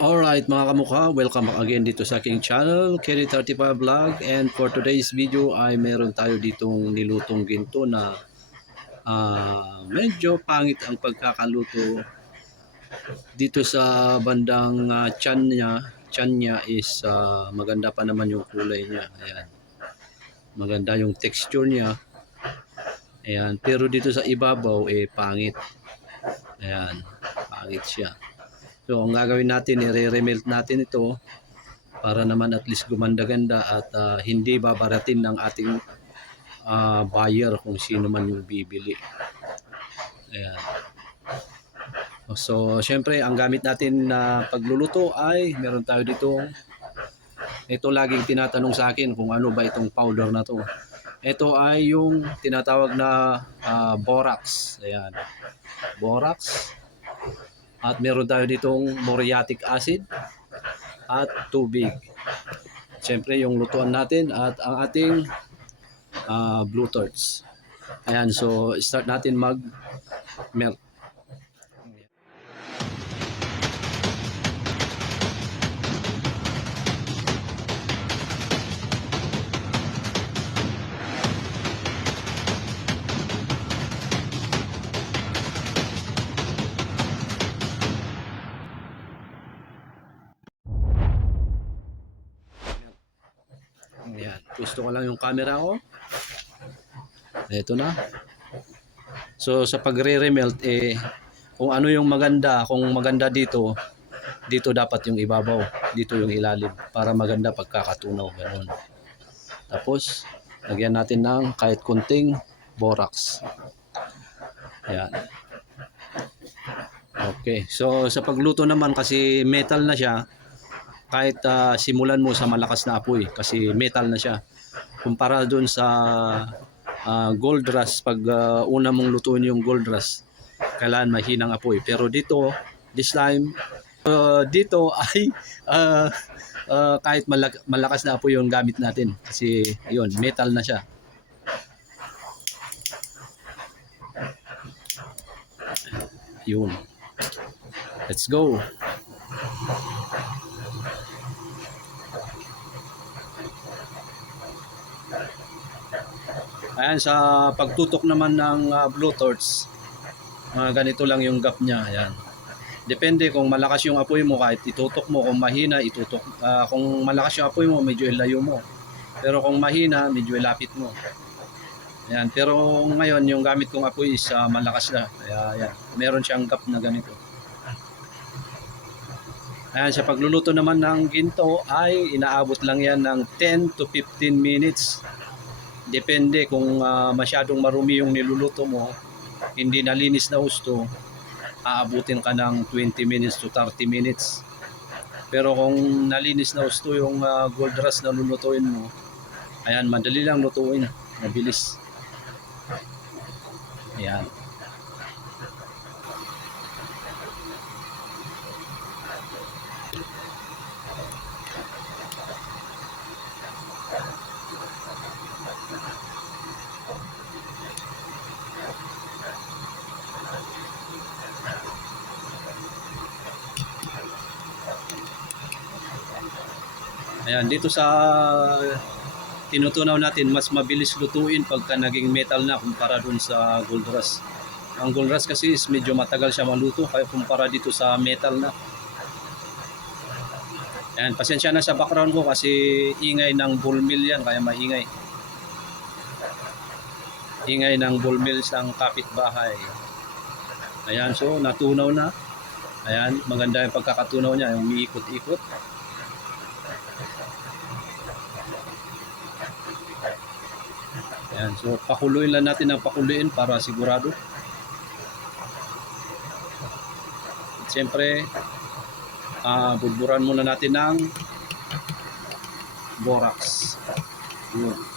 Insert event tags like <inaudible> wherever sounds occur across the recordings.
Alright mga kamukha, welcome again dito sa aking channel, Kerry35 Vlog. And for today's video ay meron tayo ditong nilutong ginto na ah, medyo pangit ang pagkakaluto. Dito sa bandang ah, tiyan niya, tiyan niya is ah, maganda pa naman yung kulay niya, ayan. Maganda yung texture niya. Ayan, pero dito sa ibabaw eh pangit. Ayan, pangit siya So, ang gagawin natin, i-remelt natin ito para naman at least gumanda-ganda at ah, hindi babaratin ng ating ah, buyer kung sino man yung bibili. Ayan. So, syempre, ang gamit natin na pagluluto ay meron tayo dito ito laging tinatanong sa akin kung ano ba itong powder na to. Ito ay yung tinatawag na ah, borax. Ayan. Borax. At meron tayo ditong muriatic acid at tubig. Siyempre yung lutuan natin at ang ating ah, blue torch. Ayan, so start natin mag melt. Gusto ko lang yung camera ko. Ito na. So sa pagre-remelt eh kung ano yung maganda, kung maganda dito, dito dapat yung ibabaw, dito yung ilalim para maganda pagkakatunaw ganun. Tapos lagyan natin ng kahit kunting borax. Ayan. Okay. So sa pagluto naman kasi metal na siya, kahit ah, simulan mo sa malakas na apoy kasi metal na siya. Kumpara doon sa ah, gold rush, pag ah, una mong lutuin yung gold rush, kailangan mahinang apoy. Pero dito, this time, ah, dito <laughs> ay ah, ah, kahit malak- malakas na apoy yung gamit natin kasi yun, metal na siya. Yun. Let's go. Ayan, sa pagtutok naman ng ah, blue torch, mga ganito lang yung gap niya. Ayan. Depende kung malakas yung apoy mo, kahit itutok mo, kung mahina, itutok. ah, kung malakas yung apoy mo, medyo ilayo mo. Pero kung mahina, medyo ilapit mo. Ayan. Pero ngayon, yung gamit kong apoy is ah, malakas na. Kaya ayan, meron siyang gap na ganito. Ayan, sa pagluluto naman ng ginto ay inaabot lang yan ng 10 to 15 minutes. Depende kung ah, masyadong marumi yung niluluto mo, hindi nalinis na gusto, aabutin ka ng 20 minutes to 30 minutes. Pero kung nalinis na gusto yung ah, gold rush na lulutuin mo, ayan, madali lang lutuin, mabilis. Ayan. Ayan, dito sa tinutunaw natin, mas mabilis lutuin pagka naging metal na kumpara dun sa gold rush. Ang gold rush kasi is medyo matagal siya maluto kaya kumpara dito sa metal na. Ayan, pasensya na sa background ko kasi ingay ng bull mill yan kaya maingay. Ingay ng bull mill ng kapitbahay. Ayan, so natunaw na. Ayan, maganda yung pagkakatunaw niya, yung umiikot-ikot. Ayan, so pakuluin lang natin ang pakuluin para sigurado. Siyempre, ah buburan muna natin ng borax. Yun.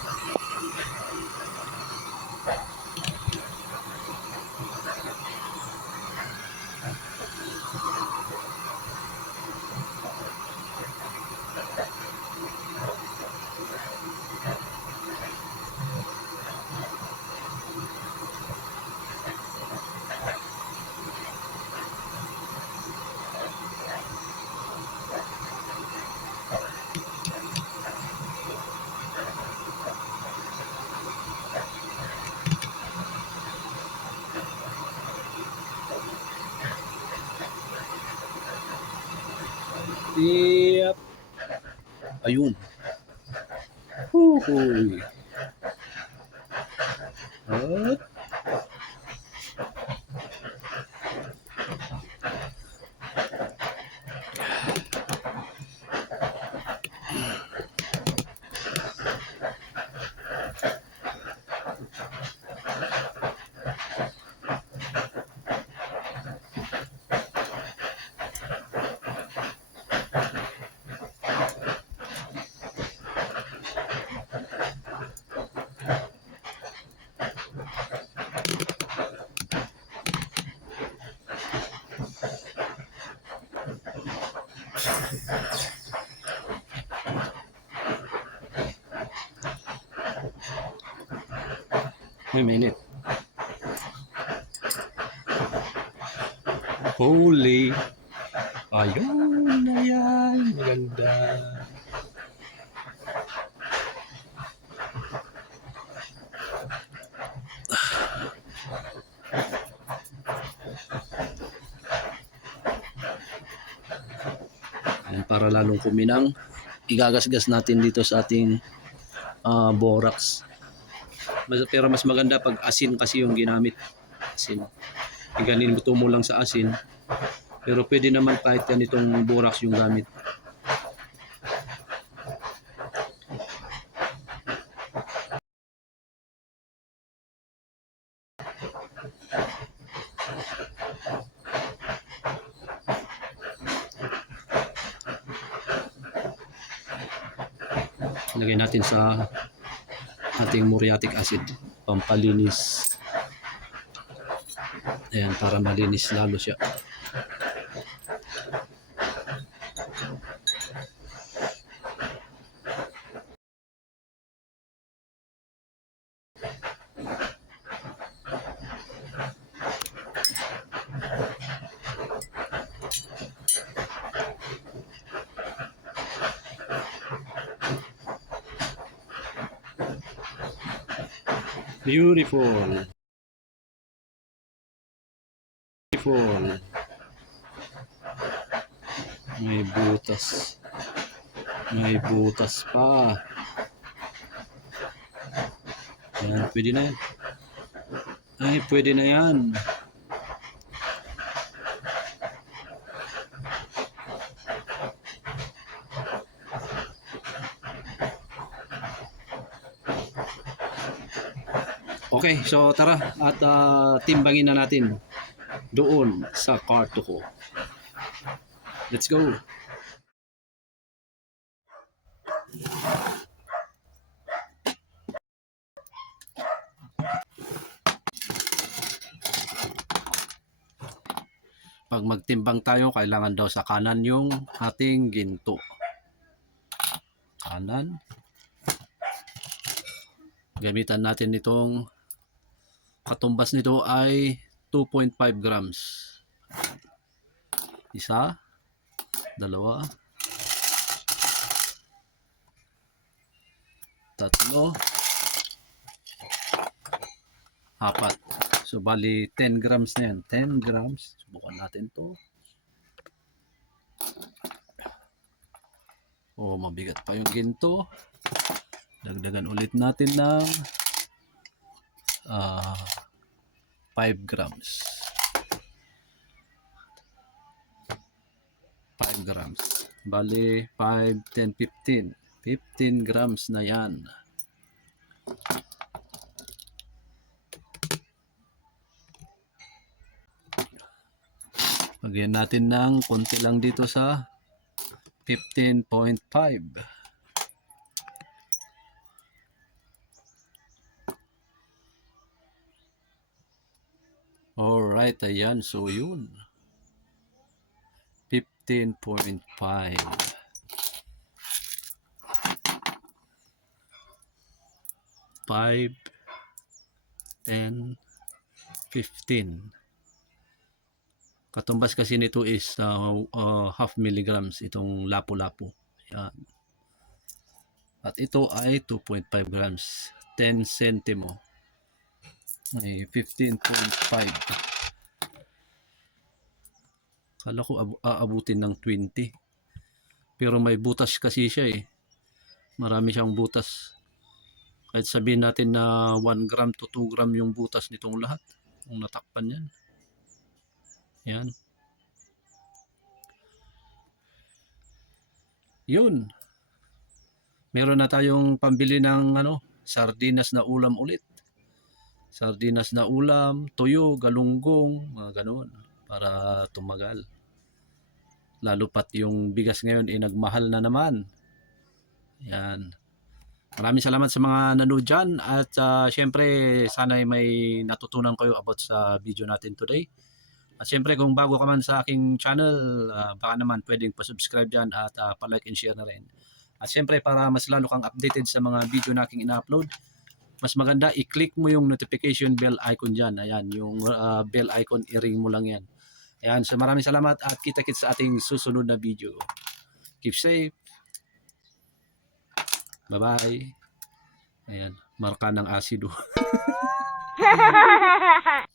Ayun. Huhuy. At Minute. Holy. Ayun na yan. Maganda. Ayan, para lalong kuminang, igagasgas natin dito sa ating ah, borax. Pero mas maganda pag asin kasi yung ginamit. Asin. Iganin mo mo lang sa asin. Pero pwede naman kahit ganitong borax yung gamit. Lagay natin sa ating muriatic acid pampalinis. Ayan para malinis lalo siya beautiful. Beautiful. May butas. May butas pa. Ayan, pwede na yan. Ay pwede na yan Okay, so tara at ah, timbangin na natin doon sa kwarto ko. Let's go. Pag magtimbang tayo, kailangan daw sa kanan yung ating ginto. Kanan. Gamitan natin itong katumbas nito ay 2.5 grams. Isa, dalawa, tatlo, apat. So, bali 10 grams na yan. 10 grams. Subukan natin to. Oh, mabigat pa yung ginto. Dagdagan ulit natin ng ah 5 grams. 5 grams. Bali, 5, 10, 15. 15 grams na yan. Lagyan natin ng konti lang dito sa 15.5. Alright, ayan. So, yun. 15.5. 5, 10, 15. Katumbas kasi nito is uh, uh, half milligrams itong lapu-lapu. Yan. At ito ay 2.5 grams. 10 centimo. May 15.5. Kala ko abu- aabutin ng 20. Pero may butas kasi siya eh. Marami siyang butas. Kahit sabihin natin na 1 gram to 2 gram yung butas nitong lahat. Kung natakpan yan. Yan. Yun. Meron na tayong pambili ng ano, sardinas na ulam ulit. Sardinas na ulam, tuyo, galunggong, mga ganoon para tumagal. Lalo pat yung bigas ngayon ay nagmahal na naman. Yan. Maraming salamat sa mga nanood dyan at ah, syempre sana ay may natutunan kayo about sa video natin today. At syempre kung bago ka man sa aking channel, ah, baka naman pwedeng pa-subscribe dyan at ah, pa-like and share na rin. At syempre para mas lalo kang updated sa mga video na aking ina-upload, mas maganda i-click mo yung notification bell icon dyan. Ayan, yung ah, bell icon, i-ring mo lang yan. Ayan, so maraming salamat at kita-kits sa ating susunod na video. Keep safe. Bye-bye. Ayan, marka ng asido. <laughs>